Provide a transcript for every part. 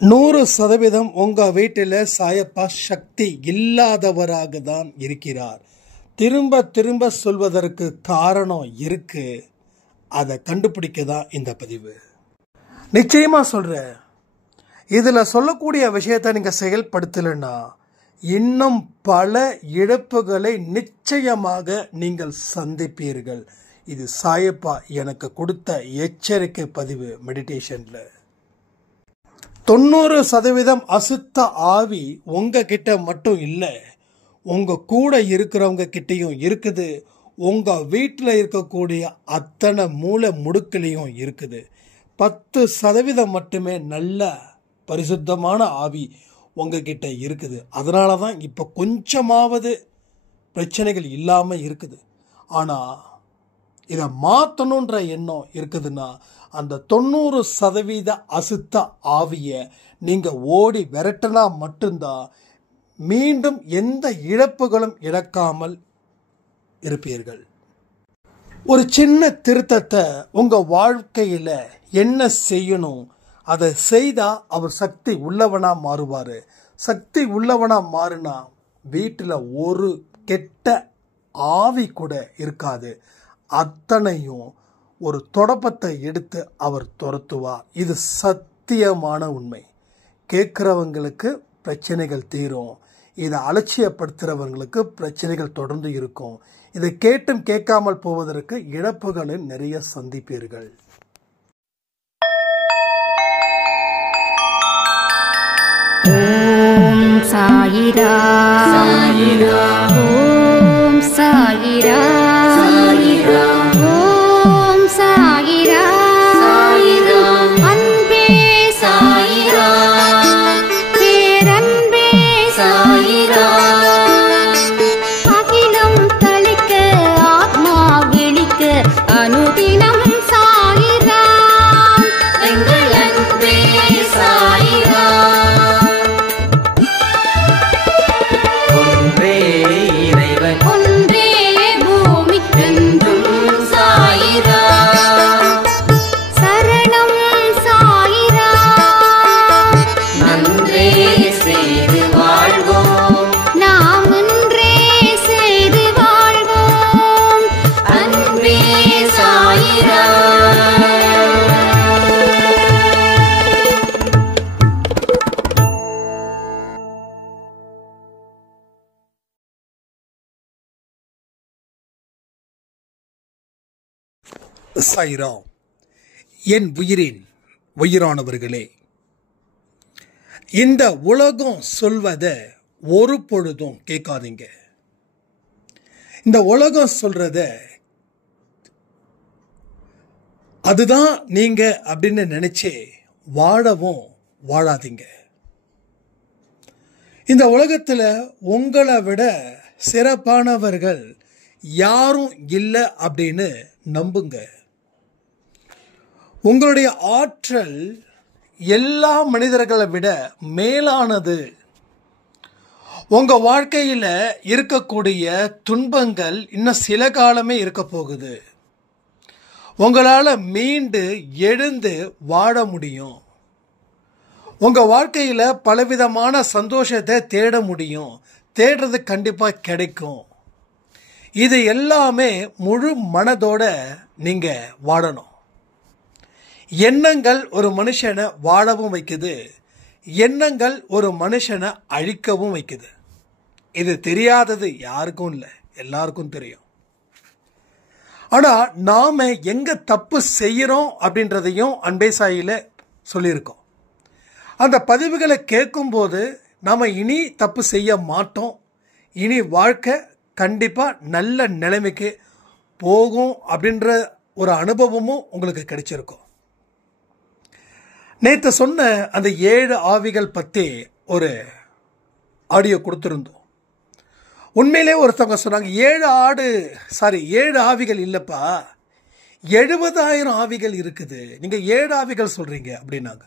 100% உங்க வீட்டில் சாயப்பா சக்தி இல்லாதவராக தான் இருக்கிறார். திரும்ப திரும்ப சொல்வதற்கு காரணம் இருக்கு. அதை கண்டுபிடிக்க தான் இந்த பதிவு. நிச்சயமா சொல்றேன், இதுல சொல்லக்கூடிய விஷயத்தை நீங்க செயல்படுத்தலைன்னா இன்னும் பல இழப்புகளை நிச்சயமாக நீங்கள் சந்திப்பீர்கள். இது சாயப்பா எனக்கு கொடுத்த எச்சரிக்கை பதிவு. மெடிடேஷன்ல 90% அசுத்த ஆவி உங்ககிட்ட மட்டும் இல்லை, உங்க கூட இருக்கிறவங்க கிட்டையும் இருக்குது. உங்க வீட்டில் இருக்கக்கூடிய அத்தனை மூளை முடுக்கிலையும் இருக்குது. 10% மட்டுமே நல்ல பரிசுத்தமான ஆவி உங்ககிட்ட இருக்குது. அதனால தான் இப்போ கொஞ்சமாவது பிரச்சனைகள் இல்லாமல் இருக்குது. ஆனால் இதை மாற்றணுன்ற எண்ணம் இருக்குதுன்னா அந்த 90% அசுத்த ஆவியை நீங்கள் ஓடி விரட்டினா மட்டும்தான் மீண்டும் எந்த இழப்புகளும் இழக்காமல் இருப்பீர்கள். ஒரு சின்ன திருத்தத்தை உங்கள் வாழ்க்கையில் என்ன செய்யணும் அதை செய்தால் அவர் சக்தி உள்ளவனாக மாறுவார். சக்தி உள்ளவனாக மாறினா வீட்டில் ஒரு கெட்ட ஆவி கூட இருக்காது. அத்தனையும் ஒரு தொடப்பத்தை எடுத்து அவர் துரத்துவார். இது சத்தியமான உண்மை. கேட்குறவங்களுக்கு பிரச்சனைகள் தீரும். இதை அலட்சியப்படுத்துகிறவங்களுக்கு பிரச்சனைகள் தொடர்ந்து இருக்கும். இதை கேட்டும் கேட்காமல் போவதற்கு இழப்புகளை நிறைய சந்திப்பீர்கள். ஓம் சாயிரா சாயிரா, ஓம் சாயிரா சாயிரா, ஓம் சாயிரா சாயிரா, அன்பே சாயிரா, பேரன்பே சாயிரா, அகிலம் தளிக்க ஆத்மா விழிக்க அனுதினம் சாயிரா, எங்கள் அன்பே சாயிரா. சாயிராம். என் உயிரின் உயிரானவர்களே, இந்த உலகம் சொல்வதை ஒரு பொழுதும் கேட்காதீங்க. இந்த உலகம் சொல்றத அதுதான் நீங்க அப்படின்னு நினைச்சே வாழவும் வாழாதீங்க. இந்த உலகத்துல உங்களை விட சிறப்பானவர்கள் யாரும் இல்லை அப்படின்னு நம்புங்க. உங்களுடைய ஆற்றல் எல்லா மனிதர்களை விட மேலானது. உங்க வாழ்க்கையில் இருக்கக்கூடிய துன்பங்கள் இன்னும் சில காலமே இருக்க போகுது. உங்களால் மீண்டு எழுந்து வாழ முடியும். உங்க வாழ்க்கையில் பலவிதமான சந்தோஷத்தை தேட முடியும். தேடுறது கண்டிப்பாக கிடைக்கும். இது எல்லாமே முழு மனதோட நீங்க வாழணும். எண்ணங்கள் ஒரு மனுஷனை வாழவும் வைக்குது. எண்ணங்கள் ஒரு மனுஷனை அழிக்கவும் வைக்குது. இது தெரியாதது யாருக்கும் இல்லை, எல்லாருக்கும் தெரியும். ஆனா நாம எங்க தப்பு செய்யறோம் அப்படின்றதையும் அன்பே சாயில சொல்லியிருக்கோம். அந்த பதிவுகளை கேட்கும்போது நாம இனி தப்பு செய்ய மாட்டோம். இனி வாழ்க்கை கண்டிப்பா நல்ல நிலைமைக்கு போகும் அப்படின்ற ஒரு அனுபவமும் உங்களுக்கு கிடைச்சிருக்கும். நேற்று சொன்ன அந்த 7 ஆவிகள் பற்றி ஒரு ஆடியோ கொடுத்துருந்தோம். உண்மையிலே ஒருத்தவங்க சொன்னாங்க, 7 ஆவிகள் இல்லைப்பா, 70,000 ஆவிகள் இருக்குது, நீங்கள் 7 ஆவிகள் சொல்கிறீங்க அப்படின்னாங்க.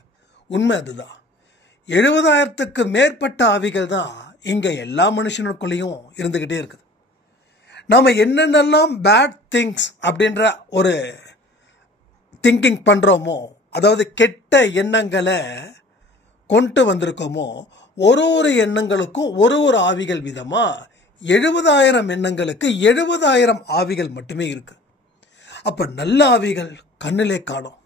உண்மை அதுதான். 70,000க்கு மேற்பட்ட ஆவிகள் தான் இங்கே எல்லா மனுஷனுக்குள்ளேயும் இருந்துக்கிட்டே இருக்குது. நாம் என்னென்னலாம் பேட் திங்ஸ் அப்படின்ற ஒரு திங்கிங் பண்ணுறோமோ, அதாவது கெட்ட எண்ணங்களை கொண்டு வந்திருக்கோமோ ஒரு எண்ணங்களுக்கும் ஒரு ஆவிகள் விதமா 70,000 எண்ணங்களுக்கு 70,000 ஆவிகள் மட்டுமே இருக்கு. அப்ப நல்ல ஆவிகள் கண்ணிலே காணும்,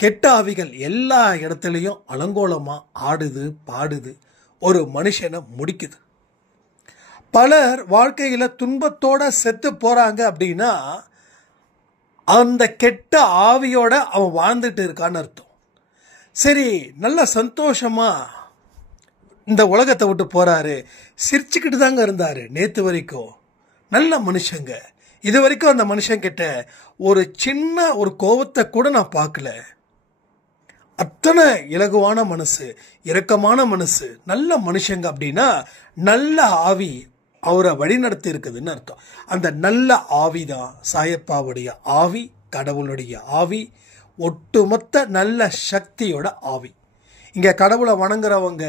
கெட்ட ஆவிகள் எல்லா இடத்துலையும் அலங்கோலமா ஆடுது பாடுது, ஒரு மனுஷனை முடிக்குது. பலர் வாழ்க்கையில துன்பத்தோட செத்து போறாங்க அப்படின்னா அந்த கெட்ட ஆவியோட அவன் வாழ்ந்துட்டு இருக்கான்னு அர்த்தம். சரி, நல்ல சந்தோஷமா இந்த உலகத்தை விட்டு போறாரு, சிரிச்சுக்கிட்டு தாங்க இருந்தாரு நேத்து வரைக்கும், நல்ல மனுஷங்க. இது வரைக்கும் அந்த மனுஷன் கிட்ட ஒரு சின்ன ஒரு கோபத்தை கூட நான் பார்க்கல. அத்தனை இலகுவான மனசு, இரக்கமான மனசு, நல்ல மனுஷங்க அப்படின்னா நல்ல ஆவி அவரை வழிநடத்தி இருக்குதுன்னு அர்த்தம். அந்த நல்ல ஆவிதான் சாயப்பாவுடைய ஆவி, கடவுளுடைய ஆவி, ஒட்டுமொத்த நல்ல சக்தியோட ஆவி. இங்க கடவுளை வணங்குறவங்க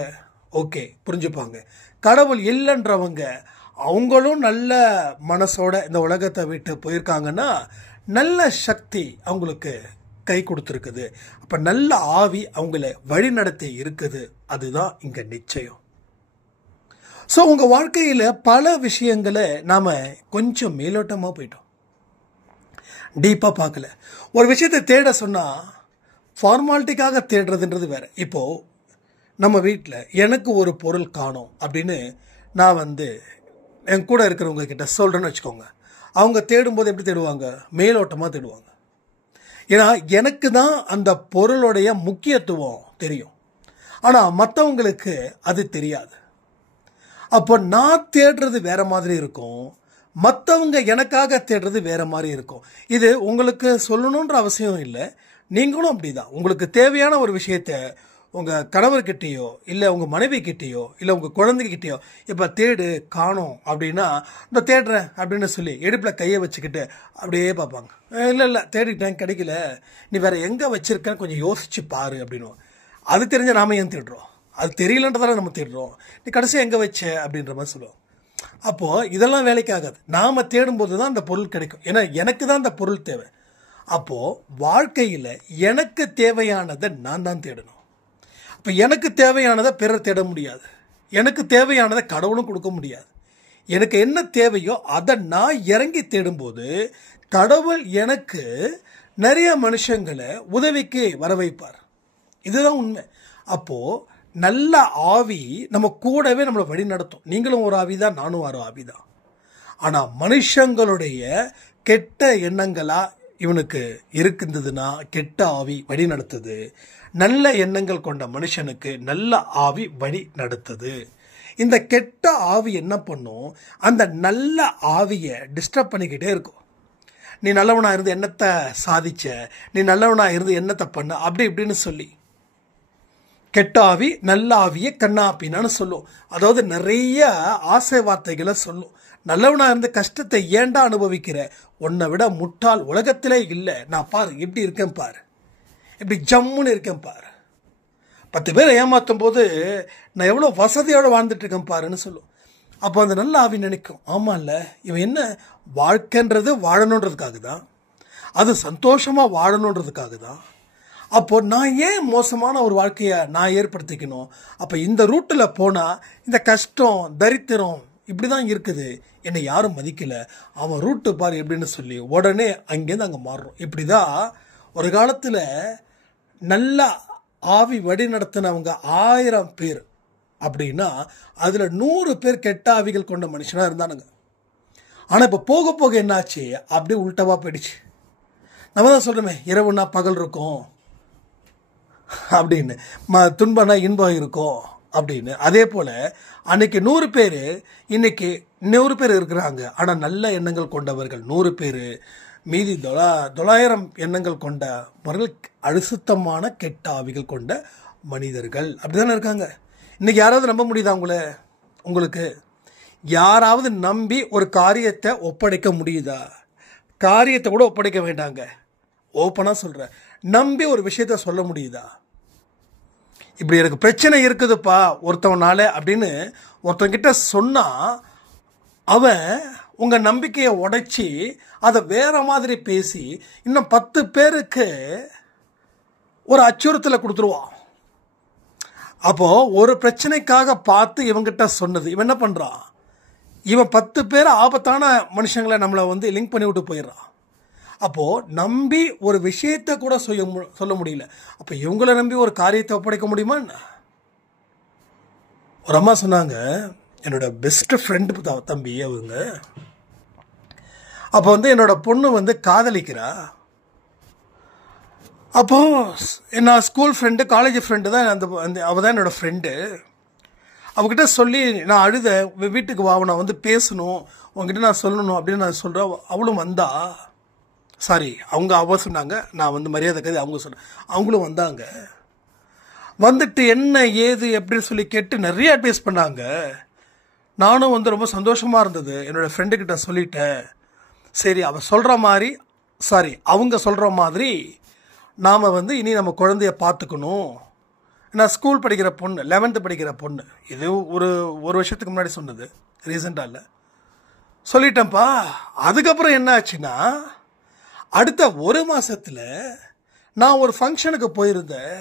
ஓகே புரிஞ்சுப்பாங்க, கடவுள் இல்லைன்றவங்க அவங்களும் நல்ல மனசோட இந்த உலகத்தை விட்டு போயிருக்காங்கன்னா நல்ல சக்தி அவங்களுக்கு கை கொடுத்துருக்குது. அப்ப நல்ல ஆவி அவங்களை வழிநடத்தி இருக்குது. அதுதான் இங்க நிச்சயம். ஸோ உங்க வாழ்க்கையில பல விஷயங்களை நாம கொஞ்சம் மேலோட்டமா போயிட்டோம், டீப்பா பார்க்கல. ஒரு விஷயத்தை தேட சொன்னா ஃபார்மாலிட்டிக்காக தேடுறதுன்றது வேற. இப்போ நம்ம வீட்டில் எனக்கு ஒரு பொருள் காணோம் அப்படின்னு நான் என் கூட இருக்கிறவங்க கிட்ட சொல்றேன்னு வச்சுக்கோங்க. அவங்க தேடும்போது எப்படி தேடுவாங்க? மேலோட்டமாக தேடுவாங்க. ஏன்னா எனக்கு தான் அந்த பொருளுடைய முக்கியத்துவம் தெரியும், ஆனால் மற்றவங்களுக்கு அது தெரியாது. அப்போ நான் தேடுறது வேற மாதிரி இருக்கும், மற்றவங்க எனக்காக தேடுறது வேற மாதிரி இருக்கும். இது உங்களுக்கு சொல்லணுன்ற அவசியம் இல்லை, நீங்களும் அப்படிதான். உங்களுக்கு தேவையான ஒரு விஷயத்த உங்கள் கணவர்கிட்டயோ இல்லை உங்கள் மனைவி கிட்டேயோ இல்லை உங்கள் குழந்தைகிட்டேயோ இப்போ தேடு காணோம் அப்படின்னா இந்த தேடுறேன் அப்படின்னு சொல்லி இடுப்பில் கையை வச்சுக்கிட்டு அப்படியே பார்ப்பாங்க. இல்லை தேடிட்டேன் கிடைக்கல, நீ வேற எங்கே வச்சிருக்கேன்னு கொஞ்சம் யோசிச்சு பாரு அப்படின்னு. அது தெரிஞ்ச நாம ஏன் தேடுறோம்? அது தெரியலன்றதால நம்ம தேடுறோம். நீ கடைசியாக எங்கே வச்ச அப்படின்ற மாதிரி சொல்லுவோம். அப்போது இதெல்லாம் வேலைக்கு ஆகாது. நாம் தேடும்போது தான் அந்த பொருள் கிடைக்கும். ஏன்னா எனக்கு தான் அந்த பொருள் தேவை. அப்போது வாழ்க்கையில் எனக்கு தேவையானதை நான் தான் தேடணும். இப்போ எனக்கு தேவையானதை பிறர் தேட முடியாது, எனக்கு தேவையானதை கடவுளும் கொடுக்க முடியாது. எனக்கு என்ன தேவையோ அதை நான் இறங்கி தேடும்போது கடவுள் எனக்கு நிறைய மனுஷங்களை உதவிக்கு வர வைப்பார். இதுதான் உண்மை. அப்போது நல்ல ஆவி நம்ம கூடவே நம்மளை வழி நடத்தும். நீங்களும் ஒரு ஆவி தான், நானும் ஒரு ஆவி தான். ஆனால் மனுஷங்களுடைய கெட்ட எண்ணங்களா இவனுக்கு இருக்கின்றதுன்னா கெட்ட ஆவி வழி நடத்துது. நல்ல எண்ணங்கள் கொண்ட மனுஷனுக்கு நல்ல ஆவி வழி நடத்துது. இந்த கெட்ட ஆவி என்ன பண்ணும்? அந்த நல்ல ஆவியை டிஸ்டர்ப் பண்ணிக்கிட்டே இருக்கும். நீ நல்லவனா இருந்து என்னத்தை சாதிச்ச, நீ நல்லவனா இருந்து என்னத்தை பண்ண, அப்படி இப்படின்னு சொல்லி கெட்ட ஆவி நல்ல ஆவியை கண்ணாப்பினான்னு சொல்லும். அதாவது நிறைய ஆசை வார்த்தைகளை சொல்லும். நல்லவனா இருந்து கஷ்டத்தை ஏண்டா அனுபவிக்கிற, உன்னை விட முட்டாள் உலகத்திலே இல்லை, நான் பாரு எப்படி இருக்கேன் பாரு, எப்படி ஜம்முன்னு இருக்கேன் பாரு, 10 பேரை ஏமாற்றும் போது நான் எவ்வளோ வசதியோடு வாழ்ந்துட்டு இருக்கேன் பாருன்னு சொல்லும். அப்போ அந்த நல்ல ஆவி நினைக்கும், ஆமா இல்ல இவன் என்ன வாழ்க்கைன்றது வாழணுன்றதுக்காக தான், அது சந்தோஷமா வாழணுன்றதுக்காக தான். அப்போ நான் ஏன் மோசமான ஒரு வாழ்க்கையை நான் ஏற்படுத்திக்கணும்? அப்போ இந்த ரூட்டில் போனால் இந்த கஷ்டம் தரித்திரம் இப்படி தான் இருக்குது, என்னை யாரும் மதிக்கல, அவன் ரூட்டு பாரு எப்படின்னு சொல்லி உடனே அங்கேருந்து அங்கே மாறுறோம். இப்படி தான் ஒரு காலத்தில் நல்ல ஆவி வழி நடத்தினவங்க 1000 பேர் அப்படின்னா அதில் 100 பேர் கெட்ட ஆவிகள் கொண்ட மனுஷனாக இருந்தானுங்க. ஆனால் இப்போ போக போக என்னாச்சு, அப்படியே உள்டவா போயிடுச்சு. நம்ம தான் சொல்கிறோமே, இரவுனா பகல் இருக்கும் அப்படின்னு, துன்பம்னா இன்பம் இருக்கும் அப்படின்னு. அதே போல் அன்னைக்கு 100 பேர், இன்னைக்கு 100 பேர் இருக்கிறாங்க. ஆனால் நல்ல எண்ணங்கள் கொண்டவர்கள் 100 பேர், மீதி 900 எண்ணங்கள் கொண்டவர்கள் அழுத்தமான கெட்ட ஆவிகள் கொண்ட மனிதர்கள் அப்படிதானே இருக்காங்க. இன்னைக்கு யாராவது நம்ப முடியுதா உங்களுக்கு? யாராவது நம்பி ஒரு காரியத்தை ஒப்படைக்க முடியுதா? காரியத்தை கூட ஒப்படைக்க வேண்டாங்க, ஓப்பனாக சொல்கிறேன், நம்பி ஒரு விஷயத்த சொல்ல முடியுதா? இப்படி எனக்கு பிரச்சனை இருக்குதுப்பா ஒருத்தவனால அப்படின்னு ஒருத்தவங்கிட்ட சொன்னால் அவன் உங்கள் நம்பிக்கையை உடைச்சி அதை வேற மாதிரி பேசி இன்னும் 10 பேருக்கு ஒரு அச்சுறுத்தலை கொடுத்துருவான். அப்போ ஒரு பிரச்சனைக்காக பார்த்து இவங்கிட்ட சொன்னது, இவன் என்ன பண்றான், இவன் 10 பேர் ஆபத்தான மனுஷங்களை நம்மளை வந்து லிங்க் பண்ணி விட்டு போயிடுறான். அப்போ நம்பி ஒரு விஷயத்தை கூட சொல்ல முடியல. அப்போ இவங்களை நம்பி ஒரு காரியத்தை ஒப்படைக்க முடியுமா? ஒரு அம்மா சொன்னாங்க, என்னோட பெஸ்ட் ஃப்ரெண்டு தம்பி அவங்க. அப்போ வந்து என்னோட பொண்ணு வந்து காதலிக்கிறா. அப்போ நான் ஸ்கூல் ஃப்ரெண்டு, காலேஜ் ஃப்ரெண்டு தான் அவள் தான் என்னோடய ஃப்ரெண்டு. அவகிட்ட சொல்லி நான் அழுத, வீட்டுக்கு வா, நான் வந்து பேசணும், உங்ககிட்ட நான் சொல்லணும் அப்படின்னு நான் சொல்கிறேன். அவளும் வந்தா, சாரி அவ சொன்னாங்க, நான் வந்து மரியாதை கதை அவங்க சொன்னேன். அவங்களும் வந்தாங்க. வந்துட்டு என்ன ஏது எப்படின்னு சொல்லி கேட்டு நிறைய அட்வைஸ் பண்ணாங்க. நானும் வந்து ரொம்ப சந்தோஷமாக இருந்தது. என்னோடய ஃப்ரெண்டுக்கிட்ட சொல்லிட்டேன், சரி அவள் சொல்கிற மாதிரி, சாரி அவங்க சொல்கிற மாதிரி நாம் வந்து இனி நம்ம குழந்தைய பார்த்துக்கணும். நான் ஸ்கூல் படிக்கிற பொண்ணு, 11th படிக்கிற பொண்ணு, இது ஒரு வருஷத்துக்கு முன்னாடி சொன்னது, ரீசெண்டாக இல்லை, சொல்லிட்டேன்ப்பா. அதுக்கப்புறம் என்ன ஆச்சுன்னா, அடுத்த ஒரு மாதத்தில் நான் ஒரு ஃபங்க்ஷனுக்கு போயிருந்தேன்.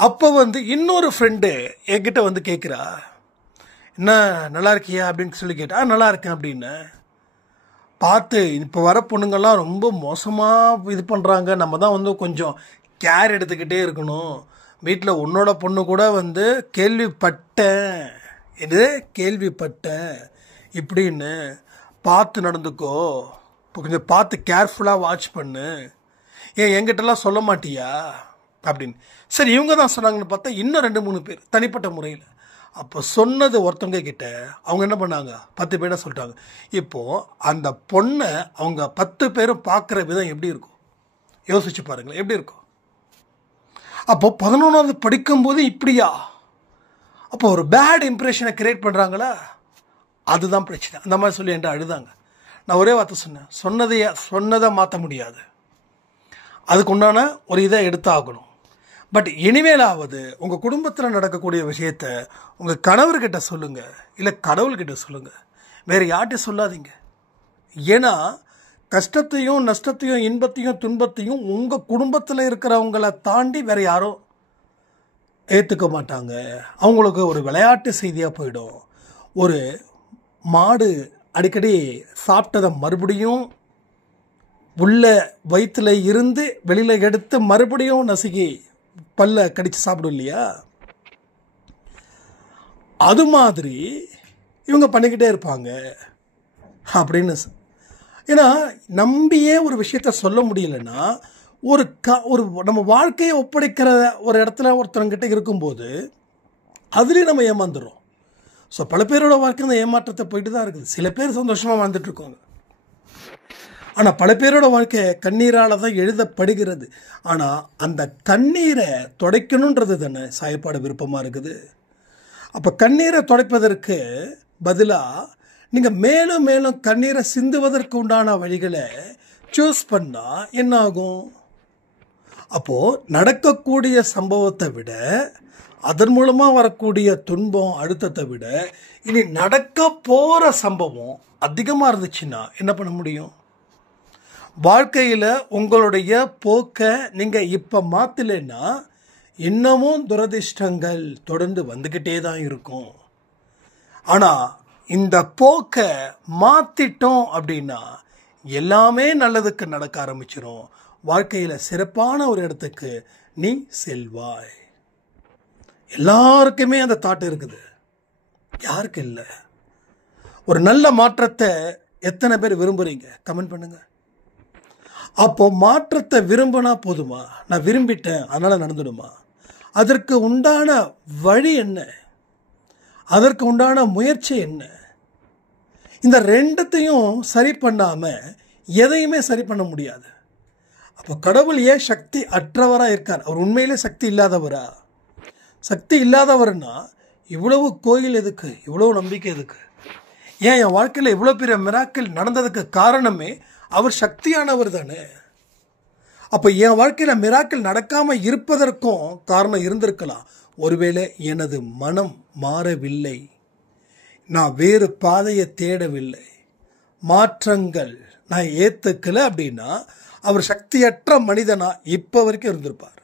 அப்போ வந்து இன்னொரு ஃப்ரெண்டு என்கிட்ட வந்து கேட்குறா, என்ன நல்லா இருக்கியா அப்படின்னு சொல்லி கேட்டா. நல்லா இருக்கேன் அப்படின்னு. பார்த்து இப்போ வர பொண்ணுங்கள்லாம் ரொம்ப மோசமாக இது பண்ணுறாங்க, நம்ம தான் வந்து கொஞ்சம் கேர் எடுத்துக்கிட்டே இருக்கணும். வீட்டில் உன்னோட பொண்ணு கூட வந்து கேள்விப்பட்டேன் இப்படின்னு, பார்த்து நடந்துக்கோ, இப்போ கொஞ்சம் பார்த்து கேர்ஃபுல்லாக வாட்ச் பண்ணு, ஏன் என்கிட்டலாம் சொல்ல மாட்டியா அப்படின்னு. சரி இவங்க தான் சொன்னாங்கன்னு பார்த்தா இன்னும் 2-3 பேர் தனிப்பட்ட முறையில். அப்போ சொன்னது ஒருத்தவங்க கிட்ட அவங்க என்ன பண்ணாங்க, 10 பேரை சொல்லிட்டாங்க. இப்போது அந்த பொண்ணை அவங்க 10 பேரும் பார்க்குற விதம் எப்படி இருக்கும் யோசிச்சு பாருங்களேன், எப்படி இருக்கும். அப்போ 11வது படிக்கும்போது இப்படியா, அப்போ ஒரு பேட் இம்ப்ரெஷனை கிரியேட் பண்ணுறாங்களா, அதுதான் பிரச்சனை. அந்த மாதிரி சொல்லி என்கிட்ட அழுதாங்க. நான் ஒரே வார்த்தை சொன்னேன், சொன்னதை மாற்ற முடியாது, அதுக்கு உண்டான ஒரு இதை எடுத்தாகணும். பட் இனிமேலாவது உங்கள் குடும்பத்தில் நடக்கக்கூடிய விஷயத்த உங்கள் கணவர்கிட்ட சொல்லுங்கள், இல்லை கடவுள்கிட்ட சொல்லுங்கள், வேறு யார்கிட்ட சொல்லாதீங்க. ஏன்னா கஷ்டத்தையும் நஷ்டத்தையும் இன்பத்தையும் துன்பத்தையும் உங்கள் குடும்பத்தில் இருக்கிறவங்களை தாண்டி வேறு யாரும் ஏற்றுக்க மாட்டாங்க. அவங்களுக்கு ஒரு விளையாட்டு செய்தியாக போயிடும். ஒரு மாடு அடிக்கடி சாப்பிட்டதை மறுபடியும் உள்ள வயிற்றுல இருந்து வெளியில் எடுத்து மறுபடியும் நசுக்கி பல்ல கடித்து சாப்பிடும் இல்லையா, அது மாதிரி இவங்க பண்ணிக்கிட்டே இருப்பாங்க அப்படின்னு. ஏன்னா நம்பியே ஒரு விஷயத்த சொல்ல முடியலன்னா, ஒரு நம்ம வாழ்க்கையை ஒப்படைக்கிற ஒரு இடத்துல ஒருத்தவங்கிட்ட இருக்கும்போது அதுலேயும் நம்ம ஏமாந்துடுறோம். ஸோ பல பேரோட வாழ்க்கை அந்த ஏமாற்றத்தை போயிட்டு தான் இருக்குது. சில பேர் சந்தோஷமாக வாழ்ந்துட்டு இருக்காங்க, ஆனால் பல பேரோட வாழ்க்கை கண்ணீரால் தான் எழுதப்படுகிறது. ஆனால் அந்த கண்ணீரை துடைக்கணுன்றது தானே சாயப்பாட விருப்பமாக இருக்குது. அப்போ கண்ணீரை துடைப்பதற்கு பதிலாக நீங்கள் மேலும் மேலும் கண்ணீரை சிந்துவதற்கு உண்டான வழிகளை சூஸ் பண்ணால் என்ன ஆகும்? அப்போது நடக்கக்கூடிய சம்பவத்தை விட, அதன் மூலமாக வரக்கூடிய துன்பம் அழுத்தத்தை விட, இனி நடக்க போகிற சம்பவம் அதிகமாக இருந்துச்சுன்னா என்ன பண்ண முடியும்? வாழ்க்கையில் உங்களுடைய போக்கை நீங்கள் இப்போ மாற்றலைன்னா இன்னமும் துரதிர்ஷ்டங்கள் தொடர்ந்து வந்துக்கிட்டே தான் இருக்கும். ஆனால் இந்த போக்கை மாற்றிட்டோம் அப்படின்னா எல்லாமே நல்லதுக்கு நடக்க ஆரம்பிச்சிடும். வாழ்க்கையில் சிறப்பான ஒரு இடத்துக்கு நீ செல்வாய். எல்லாருக்குமே அந்த தாட் இருக்குது, யாருக்கு இல்லை? ஒரு நல்ல மாற்றத்தை எத்தனை பேர் விரும்புகிறீங்க? கமெண்ட் பண்ணுங்கள். அப்போ மாற்றத்தை விரும்பினா போதுமா? நான் விரும்பிட்டேன் அதனால் நடந்துடுமா? அதற்கு உண்டான வழி என்ன? அதற்கு உண்டான முயற்சி என்ன? இந்த ரெண்டுத்தையும் சரி பண்ணாமல் எதையுமே சரி பண்ண முடியாது. அப்போ கடவுள் ஏன் சக்தி அற்றவராக இருக்கார்? அவர் உண்மையிலே சக்தி இல்லாதவரா? சக்தி இல்லாதவர்னா இவ்வளவு கோயில் எதுக்கு, இவ்வளவு நம்பிக்கை எதுக்கு? ஏன் என் வாழ்க்கையில் இவ்வளோ பெரிய மிராக்கிள் நடந்ததுக்கு காரணமே அவர் சக்தியானவர் தானே. அப்போ என் வாழ்க்கையில் மிராக்கிள் நடக்காமல் இருப்பதற்கும் காரணம் இருந்திருக்கலாம். ஒருவேளை எனது மனம் மாறவில்லை, நான் வேறு பாதையை தேடவில்லை, மாற்றங்கள் நான் ஏற்றுக்கலை அப்படின்னா அவர் சக்தியற்ற மனிதனா இப்போ வரைக்கும் இருந்திருப்பார்.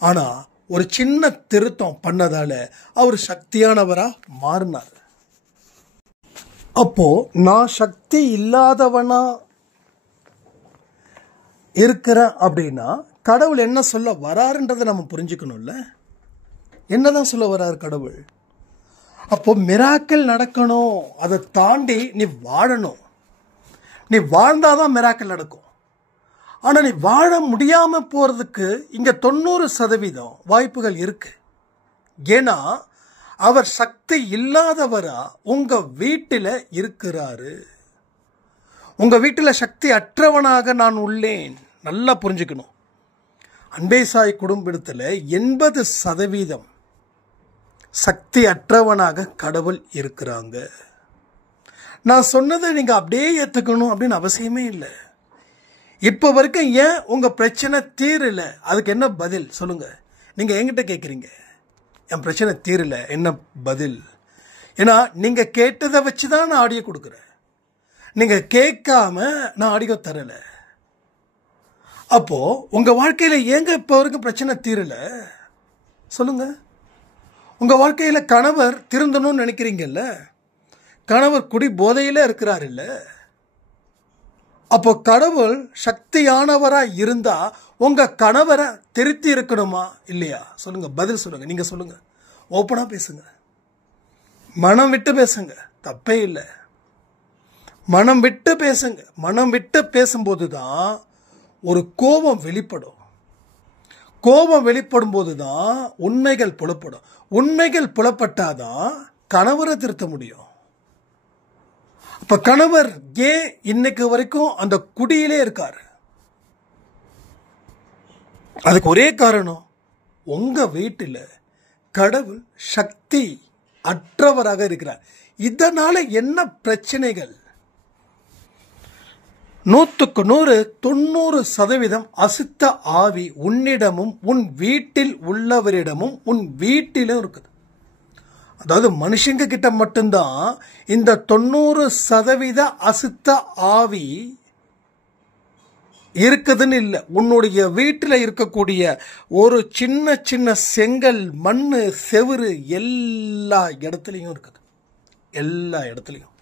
ஆனால் ஒரு சின்ன திருத்தம் பண்ணதால அவர் சக்தியானவரா மாறினார். அப்போ நான் சக்தி இல்லாதவனா இருக்கிறேன் அப்படின்னா கடவுள் என்ன சொல்ல வராருன்றதை நம்ம புரிஞ்சுக்கணும்ல. என்னதான் சொல்ல வராரு கடவுள்? அப்போ மிராக்கிள் நடக்கணும், அதை தாண்டி நீ வாழணும். நீ வாழ்ந்தாதான் மிராக்கிள் நடக்கும். ஆனா நீ வாழ முடியாம போறதுக்கு இங்க 90% வாய்ப்புகள் இருக்கு. ஏன்னா அவர் சக்தி இல்லாதவரா உங்க வீட்டில இருக்கிறாரு. உங்க வீட்டில் சக்தி அற்றவனாக நான் உள்ளேன். நல்லா புரிஞ்சுக்கணும். அன்பே சாய் குடும்பத்தில் 80% சக்தி அற்றவனாக கடவுள் இருக்கிறாங்க. நான் சொன்னதை நீங்க அப்படியே ஏற்றுக்கணும் அப்படின்னு அவசியமே இல்லை. இப்போ வரைக்கும் ஏன் உங்க பிரச்சனை தீரல? அதுக்கு என்ன பதில் சொல்லுங்க. நீங்க என்கிட்ட கேட்குறீங்க என் பிரச்சனை தீரல, என்ன பதில்? ஏன்னா நீங்க கேட்டதை வச்சுதான் நான் ஆடியோ கொடுக்குறேன். நீங்க கேட்காம நான் ஆடியோ தரல. அப்போ உங்க வாழ்க்கையில ஏங்க இப்போ வரைக்கும் பிரச்சனை தீரல சொல்லுங்க. உங்க வாழ்க்கையில கணவர் திருந்தணும்னு நினைக்கிறீங்கல்ல, கணவர் குடி போதையில இருக்கிறார் இல்ல. அப்போ கடவுள் சக்தியானவரா இருந்தா உங்க கணவரை திருத்தி இருக்கணுமா இல்லையா? சொல்லுங்க, பதில் சொல்லுங்க. நீங்க சொல்லுங்க, ஓப்பனா பேசுங்க, மனம் விட்டு பேசுங்க, தப்பே இல்லை. மனம் விட்டு பேசுங்க. மனம் விட்டு பேசும்போது தான் ஒரு கோபம் வெளிப்படும். கோபம் வெளிப்படும் போது தான் உண்மைகள் புலப்படும். உண்மைகள் புலப்பட்டாதான் கணவரை திருத்த முடியும். அப்ப கணவர் ஏன் இன்னைக்கு வரைக்கும் அந்த குடியிலே இருக்காரு? அதுக்கு ஒரே காரணம், உங்க வீட்டில் கடவுள் சக்தி அற்றவராக இருக்கிறார். இதனால என்ன பிரச்சனைகள்? 100க்கு 100 90% அசுத்த ஆவி உன்னிடமும் உன் வீட்டில் உள்ளவரிடமும் உன் வீட்டிலும் இருக்குது. அதாவது மனுஷங்க கிட்ட மட்டும்தான் இந்த 90% அசுத்த ஆவி இருக்குதுன்னு இல்லை. உன்னுடைய வீட்டில் இருக்கக்கூடிய ஒரு சின்ன சின்ன செங்கல், மண்ணு, செவுரு எல்லா இடத்துலையும் இருக்குது. எல்லா இடத்துலையும்.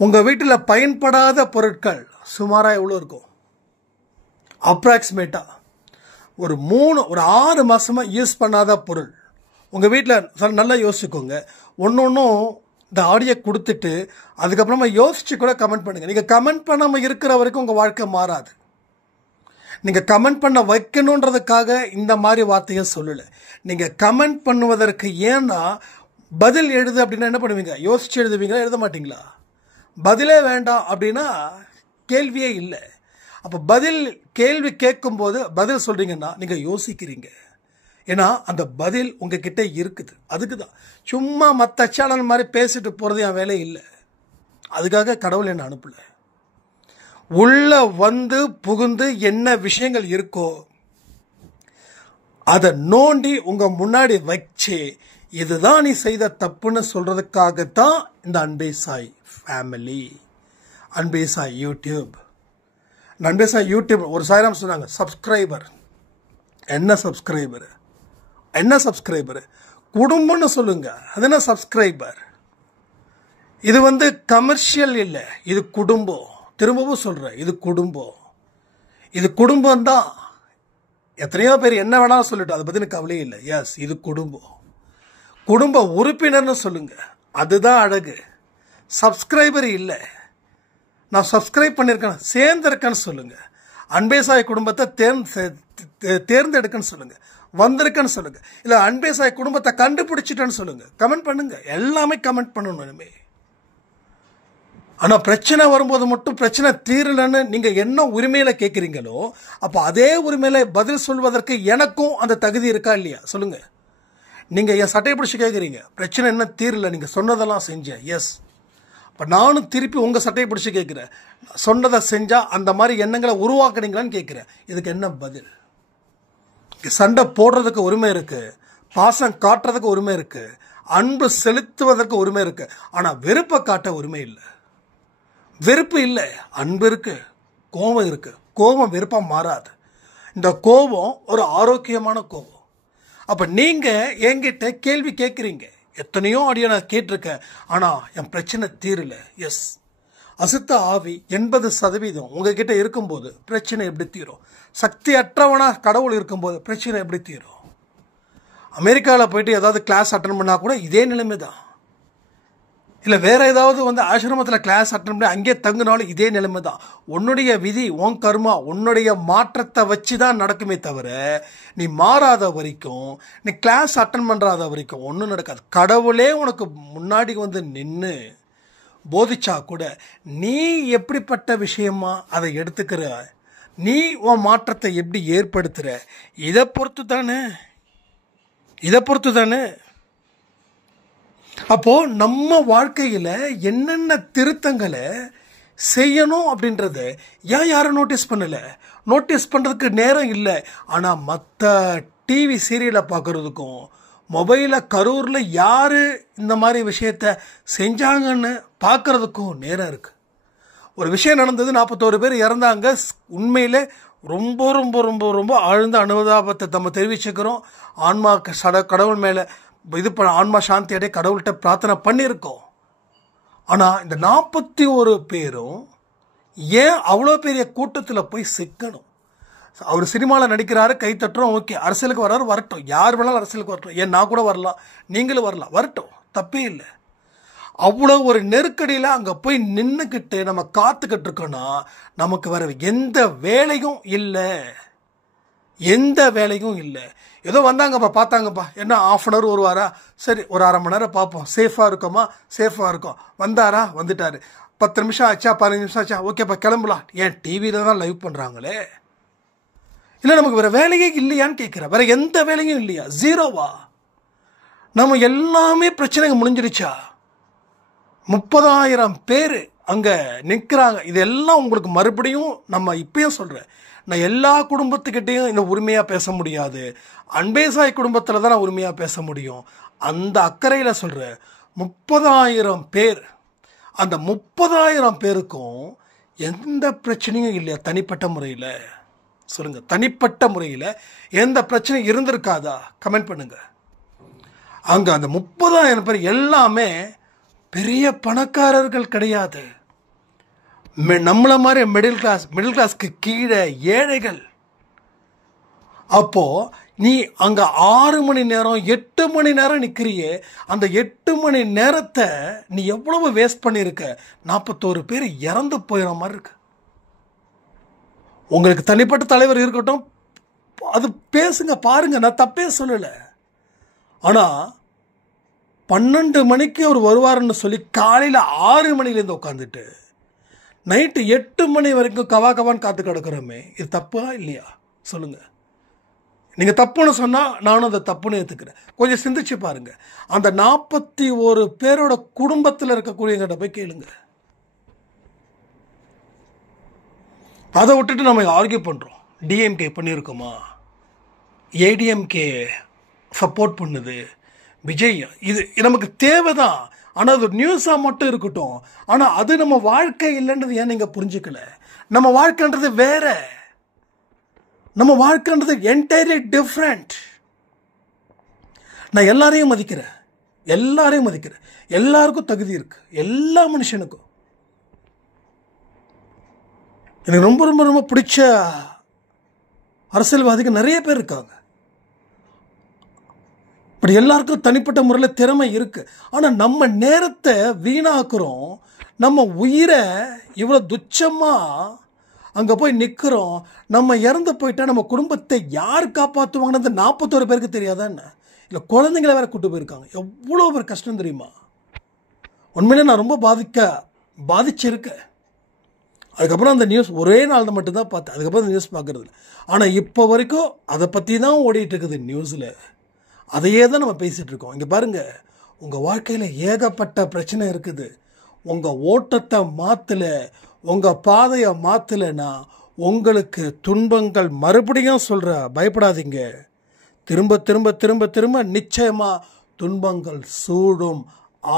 உங்க வீட்டில் பயன்படாத பொருட்கள் சுமாராக எவ்வளோ இருக்கும்? அப்ராக்சிமேட்டா ஒரு 6 மாசமா யூஸ் பண்ணாத பொருள் உங்க வீட்டில். நல்லா யோசிச்சுக்கோங்க. ஒன்றும் இந்த ஆடியோ கொடுத்துட்டு அதுக்கப்புறமா யோசிச்சு கூட கமெண்ட் பண்ணுங்க. நீங்க கமெண்ட் பண்ணாமல் இருக்கிற வரைக்கும் உங்க வாழ்க்கை மாறாது. நீங்க கமெண்ட் பண்ண வைக்கணுன்றதுக்காக இந்த மாதிரி வார்த்தையை சொல்லலை. நீங்க கமெண்ட் பண்ணுவதற்கு, ஏன்னா பதில் எழுது அப்படின்னா என்ன பண்ணுவீங்க? யோசிச்சு எழுதுவீங்களா, எழுத மாட்டீங்களா? பதிலே வேண்டாம் அப்படின்னா கேள்வியே இல்லை. அப்போ கேள்வி கேட்கும்போது பதில் சொல்றீங்கன்னா நீங்க யோசிக்கிறீங்க. ஏன்னா அந்த பதில் உங்ககிட்ட இருக்குது. அதுக்கு தான் சும்மா மற்ற சேனல் மாதிரி பேசிட்டு போறது என் வேலை இல்லை. அதுக்காக கடவுள் என்ன அனுப்பல. உள்ள வந்து புகுந்து என்ன விஷயங்கள் இருக்கோ அதை நோண்டி உங்க முன்னாடி வச்சு இதுதான் நீ செய்த தப்புன்னு சொல்றதுக்காகத்தான் இந்த அன்பே சாய் ஃபேமிலி, அன்பே சாய் யூடியூப். அன்பே சாய் யூடியூப் ஒரு சாயிரம் சொன்னாங்க சப்ஸ்கிரைபர். என்ன சப்ஸ்கிரைபர்? என்ன சப்ஸ்கிரைபர்? குடும்பம்னு சொல்லுங்க, அது என்ன சப்ஸ்கிரைபர்? இது கமர்ஷியல் இல்லை, இது குடும்பம். திரும்பவும் சொல்றேன், இது குடும்பம். இது குடும்பம் தான். எத்தனையோ பேர் என்ன வேணாலும் சொல்லிட்டு அதை பத்தி எனக்கு கவலையே இல்லை. எஸ், இது குடும்பம். குடும்ப உறுப்பினர்னு சொல்லுங்க, அதுதான் அழகு. சப்ஸ்கிரைபர் இல்லை. நான் சப்ஸ்கிரைப் பண்ணியிருக்கேன், சேர்ந்திருக்கேன்னு சொல்லுங்க. அன்பே சாய் குடும்பத்தை தேர்ந்தெடுக்கன்னு சொல்லுங்க, வந்திருக்கேன்னு சொல்லுங்க. இல்லை அன்பே சாய் குடும்பத்தை கண்டுபிடிச்சிட்டேன்னு சொல்லுங்க. கமெண்ட் பண்ணுங்க, எல்லாமே கமெண்ட் பண்ணணும் இனிமே. ஆனால் பிரச்சனை வரும்போது மட்டும் பிரச்சனை தீரலன்னு நீங்க என்ன உரிமையில கேட்குறீங்களோ அப்போ அதே உரிமையில பதில் சொல்வதற்கு எனக்கும் அந்த தகுதி இருக்கா இல்லையா சொல்லுங்க. நீங்க என் சட்டையை பிடிச்சி கேட்குறீங்க, பிரச்சனை என்ன தீரல, நீங்க சொன்னதெல்லாம் செஞ்சேன். எஸ், இப்போ நானும் திருப்பி உங்க சட்டையை பிடிச்சி கேட்குறேன், சொன்னதை செஞ்சா அந்த மாதிரி எண்ணங்களை உருவாக்குனீங்களான்னு கேட்குறேன். இதுக்கு என்ன பதில்? சண்டை போடுறதுக்கு உரிமை இருக்கு, பாசம் காட்டுறதுக்கு உரிமை இருக்கு, அன்பு செலுத்துவதற்கு உரிமை இருக்கு. ஆனா வெறுப்பை காட்ட உரிமை இல்லை. வெறுப்பு இல்லை, அன்பு இருக்கு, கோபம் இருக்கு. கோபம் வெறுப்பா மாறாது. இந்த கோபம் ஒரு ஆரோக்கியமான கோபம். அப்போ நீங்கள் என்கிட்ட கேள்வி கேட்குறீங்க. எத்தனையோ ஆடியோ நான் கேட்டிருக்கேன், ஆனால் என் பிரச்சனை தீரல. எஸ், அசுத்த ஆவி 80% உங்ககிட்ட இருக்கும்போது பிரச்சனை எப்படி தீரும்? சக்தி அற்றவனா கடவுள் இருக்கும்போது பிரச்சனை எப்படி தீரும்? அமெரிக்காவில் போயிட்டு ஏதாவது கிளாஸ் அட்டன் பண்ணால் கூட இதே நிலைமை தான். இல்லை வேறு ஏதாவது ஆசிரமத்தில் கிளாஸ் அட்டன் பண்ணி அங்கே தங்குனாலும் இதே நிலைமை தான். உன்னுடைய விதி, உன் கர்மா, உன்னுடைய மாற்றத்தை வச்சு தான் நடக்குமே தவிர நீ மாறாத வரைக்கும், நீ கிளாஸ் அட்டன் பண்ணுறாத வரைக்கும் ஒன்றும் நடக்காது. கடவுளே உனக்கு முன்னாடி நின்று போதிச்சா கூட நீ எப்படிப்பட்ட விஷயமா அதை எடுத்துக்கிற, நீ உன் மாற்றத்தை எப்படி ஏற்படுத்துகிற, இதை பொறுத்து தானே. அப்போ நம்ம வாழ்க்கையில் என்னென்ன திருத்தங்களை செய்யணும் அப்படின்றத யாரும் நோட்டீஸ் பண்ணல. நோட்டீஸ் பண்ணுறதுக்கு நேரம் இல்லை. ஆனால் மற்ற டிவி சீரியலை பார்க்குறதுக்கும் மொபைலில் கரூரில் யார் இந்த மாதிரி விஷயத்த செஞ்சாங்கன்னு பார்க்குறதுக்கும் நேரம் இருக்குது. ஒரு விஷயம் நடந்தது, 41 பேர் இறந்தாங்க. உண்மையிலே ரொம்ப ரொம்ப ரொம்ப ரொம்ப ஆழ்ந்த அனுதாபத்தை நம்ம தெரிவிச்சுக்கிறோம். ஆன்மா கடவுள் மேலே ஆன்மா சாந்தி அடைய கடவுள்கிட்ட பிரார்த்தனை பண்ணியிருக்கோம். ஆனால் இந்த 41 பேரும் ஏன் அவ்வளோ பெரிய கூட்டத்தில் போய் சிக்கணும்? அவர் சினிமாவில் நடிக்கிறாரு, கை தட்டுறோம், ஓகே. அரசியலுக்கு வர்றாரு, வரட்டும். யார் வேணாலும் அரசியலுக்கு வரட்டும். ஏன் நான் கூட வரலாம், நீங்களும் வரலாம், வரட்டும், தப்பே இல்லை. அவ்வளோ ஒரு நெருக்கடியில் அங்கே போய் நின்றுக்கிட்டு நம்ம காத்துக்கிட்டு இருக்கோன்னா நமக்கு வர எந்த வேலையும் இல்லை. ஏதோ வந்தாங்கப்பா, பார்த்தாங்கப்பா, என்ன ½ அன் ஹவர் வருவாரா, சரி ஒரு அரை மணி நேரம் பார்ப்போம், சேஃபாக இருக்கும். வந்தாரா, வந்துட்டாரு. 10 நிமிஷம் ஆச்சா, 15 நிமிஷம் ஆச்சா, ஓகேப்பா கிளம்பலாம். ஏன் டிவியில் தான் லைவ் பண்ணுறாங்களே. இல்லை நமக்கு வேறு வேலையே இல்லையான்னு கேட்குறேன். வேறு எந்த வேலையும் இல்லையா? ஜீரோவா? நம்ம எல்லாமே பிரச்சனைங்க முடிஞ்சிருச்சா? 30,000 பேர் அங்கே நிற்கிறாங்க. இதெல்லாம் உங்களுக்கு மறுபடியும் நம்ம இப்பயும் சொல்கிறேன், நான் எல்லா குடும்பத்துக்கிட்டையும் இந்த உரிமையாக பேச முடியாது. அன்பேசாய் குடும்பத்தில் தான் நான் உரிமையாக பேச முடியும். அந்த அக்கறையில் சொல்கிறேன், 30,000 பேர், அந்த 30,000 பேருக்கும் எந்த பிரச்சனையும் இல்லையா? தனிப்பட்ட முறையில் சொல்லுங்கள், தனிப்பட்ட முறையில் எந்த பிரச்சனையும் இருந்திருக்காதா? கமெண்ட் பண்ணுங்கள். அங்கே அந்த 30,000 பேர் எல்லாமே பெரிய பணக்காரர்கள் கிடையாது. நம்மள மாதிரி மிடில் கிளாஸ்க்கு கீழே ஏழைகள். அப்போ நீ அங்கே 6 மணி நேரம் 8 மணி நேரம் நிற்கிறியே, அந்த 8 மணி நேரத்தை நீ எவ்வளவு வேஸ்ட் பண்ணியிருக்க? 41 பேர் இறந்து போயிடுற மாதிரி இருக்கு. உங்களுக்கு தனிப்பட்ட தலைவர் இருக்கட்டும், அது பேசுங்க, பாருங்க, நான் தப்பே சொல்லலை. ஆனால் 12 மணிக்கு அவர் வருவாருன்னு சொல்லி காலையில் 6 மணிலேருந்து உட்காந்துட்டு நைட்டு 8 மணி வரைக்கும் கவான்னு காத்து கிடக்கிறோமே, இது தப்பா இல்லையா? சொல்லுங்கள். நீங்கள் தப்புன்னு சொன்னால் நானும் அதை தப்புன்னு ஏற்றுக்கிறேன். கொஞ்சம் சிந்திச்சு பாருங்கள். அந்த 41 பேரோட குடும்பத்தில் இருக்கக்கூடியவங்கிட்ட போய் கேளுங்க. அதை விட்டுட்டு நம்ம ஆர்கியூ பண்ணுறோம். டிஎம்கே பண்ணியிருக்கோமா, ஏடிஎம்கே சப்போர்ட் பண்ணுது, விஜய், இது நமக்கு தேவைதான். ஆனால் அது ஒரு நியூஸாக மட்டும் இருக்கட்டும். ஆனால் அது நம்ம வாழ்க்கை இல்லைன்றது ஏன் நீங்கள் புரிஞ்சுக்கல? நம்ம வாழ்க்கைன்றது வேற, நம்ம வாழ்க்கைன்றது என்டையர்லி டிஃப்ரெண்ட். நான் எல்லாரையும் மதிக்கிறேன், எல்லாருக்கும் தகுதி இருக்கு, எல்லா மனுஷனுக்கும். எனக்கு ரொம்ப ரொம்ப ரொம்ப பிடிச்ச அரசியல்வாதிகள் நிறைய பேர் இருக்காங்க. இப்படி எல்லாருக்கும் தனிப்பட்ட முறையில் திறமை இருக்குது. ஆனால் நம்ம நேரத்தை வீணாக்குறோம், நம்ம உயிரை இவ்வளோ துச்சமாக அங்கே போய் நிற்கிறோம். நம்ம இறந்து போயிட்டா நம்ம குடும்பத்தை யார் காப்பாற்றுவாங்கன்னு அந்த 41 பேருக்கு தெரியாதா என்ன? இல்லை குழந்தைங்கள வேற கூட்டு போயிருக்காங்க. எவ்வளோ பேர் கஷ்டம் தெரியுமா? உண்மையிலே நான் ரொம்ப பாதிச்சிருக்கேன். அதுக்கப்புறம் அந்த நியூஸ் ஒரே நாள் மட்டும்தான் பார்த்தேன். அதுக்கப்புறம் அந்த நியூஸ் பார்க்குறது. ஆனால் இப்போ வரைக்கும் அதை பற்றி தான் ஓடிட்டு இருக்குது நியூஸில். அதையே தான் நம்ம பேசிகிட்டு இருக்கோம். இங்கே பாருங்கள், உங்கள் வாழ்க்கையில் ஏகப்பட்ட பிரச்சனை இருக்குது. உங்கள் ஓட்டத்தை மாற்றலை, உங்கள் பாதையை மாற்றலைன்னா உங்களுக்கு துன்பங்கள் மறுபடியும் சொல்கிற, பயப்படாதீங்க. திரும்ப திரும்ப திரும்ப திரும்ப நிச்சயமாக துன்பங்கள் சூழும்,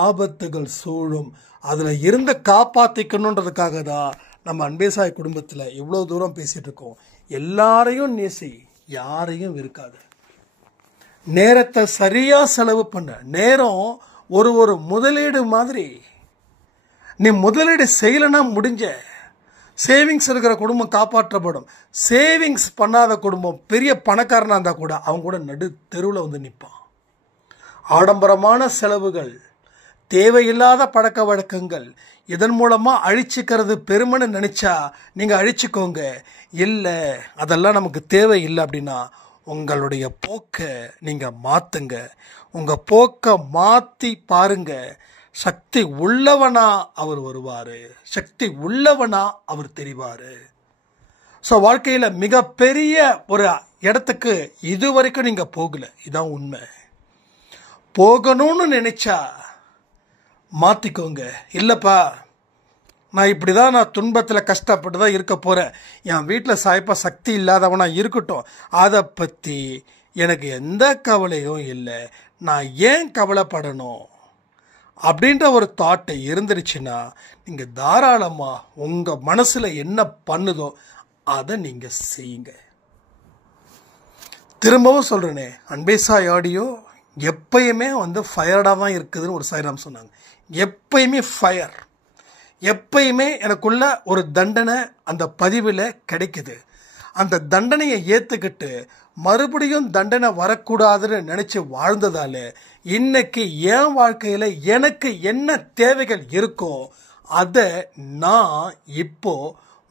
ஆபத்துகள் சூழும். அதில் இருந்து காப்பாற்றிக்கணுன்றதுக்காக தான் நம்ம அன்பேசாய் குடும்பத்தில் இவ்வளோ தூரம் பேசிகிட்டு இருக்கோம். எல்லாரையும் நேசி, யாரையும் இருக்காது. நேரத்தை சரியா செலவு பண்ண. நேரம் ஒரு முதலீடு மாதிரி. நீ முதலீடு செய்யலைன்னா முடிஞ்ச. சேவிங்ஸ் இருக்கிற குடும்பம் காப்பாற்றப்படும். சேவிங்ஸ் பண்ணாத குடும்பம் பெரிய பணக்காரனா இருந்தா கூட அவங்க கூட நடு தெருவில் வந்து நிற்பான். ஆடம்பரமான செலவுகள், தேவையில்லாத பழக்க வழக்கங்கள், இதன் மூலமா அழிச்சிக்கிறது பெருமைன்னு நினைச்சா நீங்க அழிச்சுக்கோங்க. இல்லை, அதெல்லாம் நமக்கு தேவை இல்லை அப்படின்னா உங்களுடைய போக்கை நீங்க மாத்துங்க. உங்க போக்கை மாத்தி பாருங்க. சக்தி உள்ளவனா அவர் வருவாரு. சக்தி உள்ளவனா அவர் தெரிவாரு. ஸோ வாழ்க்கையில மிகப்பெரிய ஒரு இடத்துக்கு இதுவரைக்கும் நீங்க போகல. இதான் உண்மை. போகணும்னு நினைச்சா மாத்திக்கோங்க. இல்லப்பா, நான் இப்படிதான், நான் துன்பத்தில் கஷ்டப்பட்டு தான் இருக்க போறேன், என் வீட்டில் சாய்ப்பா சக்தி இல்லாதவனா இருக்கட்டும், அதை பற்றி எனக்கு எந்த கவலையும் இல்லை, நான் ஏன் கவலைப்படணும் அப்படின்ற ஒரு தாட்டை இருந்துருச்சுன்னா நீங்கள் தாராளமாக உங்கள் மனசில் என்ன பண்ணுதோ அதை நீங்கள் செய்யுங்க. திரும்பவும் சொல்கிறேனே, அன்பே சாய் ஆடியோ எப்பயுமே ஃபயர்டாக தான் இருக்குதுன்னு ஒரு சாய்ராம் சொன்னாங்க. எப்பயுமே ஃபயர். எப்பயுமே எனக்குள்ள ஒரு தண்டனை அந்த பதிவில் கிடைக்குது. அந்த தண்டனையை ஏற்றுக்கிட்டு மறுபடியும் தண்டனை வரக்கூடாதுன்னு நினச்சி வாழ்ந்ததால இன்னைக்கு என் வாழ்க்கையில் எனக்கு என்ன தேவைகள் இருக்கோ அதை நான் இப்போ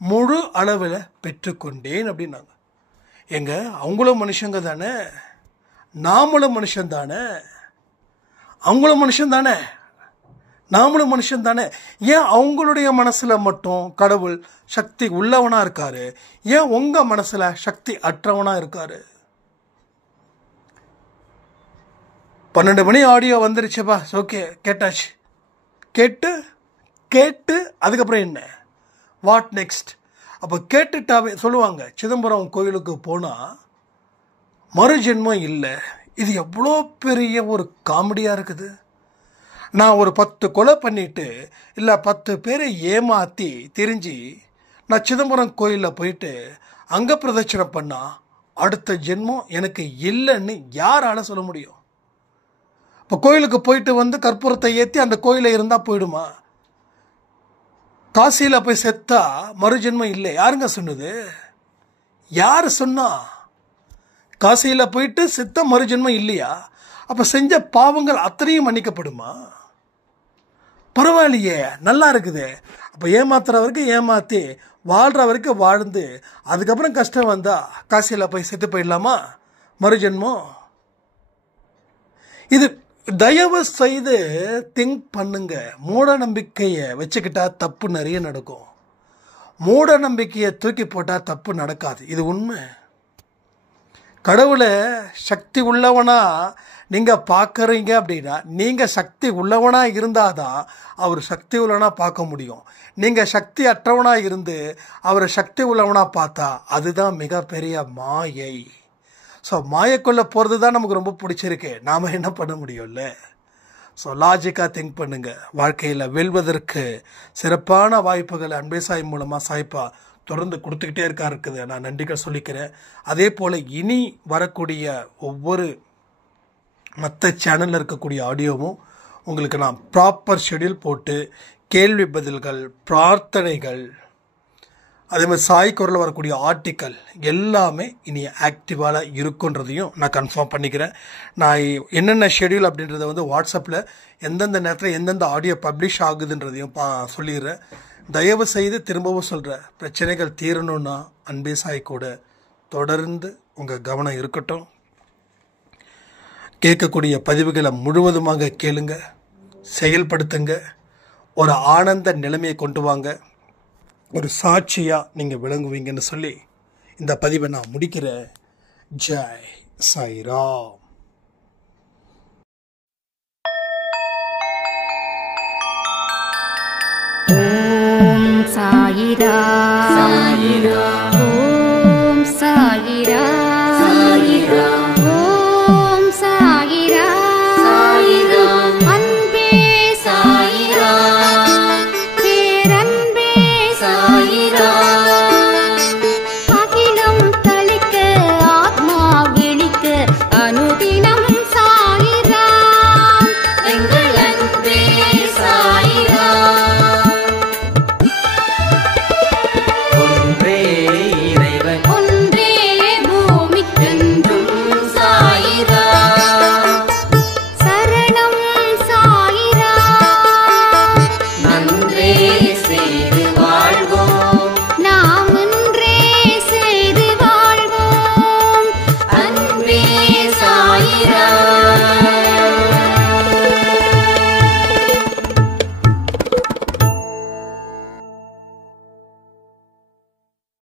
முழு அளவில் பெற்றுக்கொண்டேன் அப்படின்னாங்க. எங்க அவங்களும் மனுஷங்க தானே, நாமளும் மனுஷன் தானே. அவங்களும் மனுஷன் தானே, நாமளும் மனுஷன் தானே. ஏன் அவங்களுடைய மனசுல மட்டும் கடவுள் சக்தி உள்ளவனா இருக்காரு, ஏன் உங்க மனசுல சக்தி அற்றவனா இருக்காரு? 12 மணி ஆடியோ வந்துருச்சுப்பா, ஓகே, கேட்டாச்சு. கேட்டு அதுக்கப்புறம் என்ன, வாட் நெக்ஸ்ட்? அப்போ கேட்டுட்டாவே சொல்லுவாங்க, சிதம்பரம் கோயிலுக்கு போனால் மறுஜென்மம் இல்லை. இது எவ்வளோ பெரிய ஒரு காமெடியாக இருக்குது. நான் ஒரு 10 கொலை பண்ணிட்டு இல்லை 10 பேரை ஏமாற்றி திரிஞ்சு நான் சிதம்பரம் கோயிலில் போயிட்டு அங்கே பிரதட்சணை பண்ணால் அடுத்த ஜென்மம் எனக்கு இல்லைன்னு யாரால சொல்ல முடியும்? இப்போ கோயிலுக்கு போயிட்டு கற்பூரத்தை ஏற்றி அந்த கோயிலில் இருந்தால் போயிடுமா? காசியில் போய் செத்தா மறுஜென்மம் இல்லை யாருங்க சொன்னது? யார் சொன்னா? காசியில் போயிட்டு செத்த மறுஜென்மம் இல்லையா? அப்போ செஞ்ச பாவங்கள் அத்தனையும் மன்னிக்கப்படுமா? பரவாயில்லையே, நல்லா இருக்குது. அப்போ ஏமாத்துறவருக்கு ஏமாற்றி வாழ்கிறவருக்கு வாழ்ந்து அதுக்கப்புறம் கஷ்டம் வந்தா காசியில் போய் செத்து போயிடலாமா மறுஜென்மம்? இது தயவு செய்து திங்க் பண்ணுங்க. மூட நம்பிக்கையை வச்சுக்கிட்டா தப்பு நிறைய நடக்கும். மூட நம்பிக்கையை தூக்கி போட்டால் தப்பு நடக்காது. இது உண்மை. கடவுளை சக்தி உள்ளவனா நீங்கள் பார்க்குறீங்க அப்படின்னா நீங்கள் சக்தி உள்ளவனாக இருந்தால் தான் அவர் சக்தி உள்ளவனா பார்க்க முடியும். நீங்கள் சக்தி அற்றவனாக இருந்து அவரை சக்தி உள்ளவனாக பார்த்தா அதுதான் மிகப்பெரிய மாயை. ஸோ மாயக்குள்ளே போகிறது தான் நமக்கு ரொம்ப பிடிச்சிருக்கு. நாம் என்ன பண்ண முடியும்ல? ஸோ லாஜிக்காக திங்க் பண்ணுங்க. வாழ்க்கையில் வெல்வதற்கு சிறப்பான வாய்ப்புகளை அன்பே சாய் மூலமாக சாய்ப்பா தொடர்ந்து கொடுத்துக்கிட்டே இருக்குது. நான் நன்றிகள் சொல்லிக்கிறேன். அதே போல் இனி வரக்கூடிய ஒவ்வொரு மற்ற சேனலில் இருக்கக்கூடிய ஆடியோவும் உங்களுக்கு நான் ப்ராப்பர் ஷெடியூல் போட்டு கேள்வி பதில்கள், பிரார்த்தனைகள், அதே மாதிரி சாய் குரலில் வரக்கூடிய ஆர்டிக்கல் எல்லாமே இனி ஆக்டிவாக இருக்குன்றதையும் நான் கன்ஃபார்ம் பண்ணிக்கிறேன். நான் என்னென்ன ஷெடியூல் அப்படின்றத வாட்ஸ்அப்பில் எந்தெந்த நேரத்தில் எந்தெந்த ஆடியோ பப்ளிஷ் ஆகுதுன்றதையும் சொல்லிடுறேன். தயவு செய்து திரும்பவும் சொல்கிறேன், பிரச்சனைகள் தீரணும்னா அன்பே சாய் கூட தொடர்ந்து உங்கள் கவனம் இருக்கட்டும். கேட்கக்கூடிய பதிவுகளை முழுவதுமாக கேளுங்க, செயல்படுத்துங்க, ஒரு ஆனந்த நிலைமையை கொண்டு வாங்க, ஒரு சாட்சியாக நீங்கள் விளங்குவீங்கன்னு சொல்லி இந்த பதிவை நான் முடிக்கிறேன். ஜெய் சாய்ராம். ஓம் சாய்ராம்.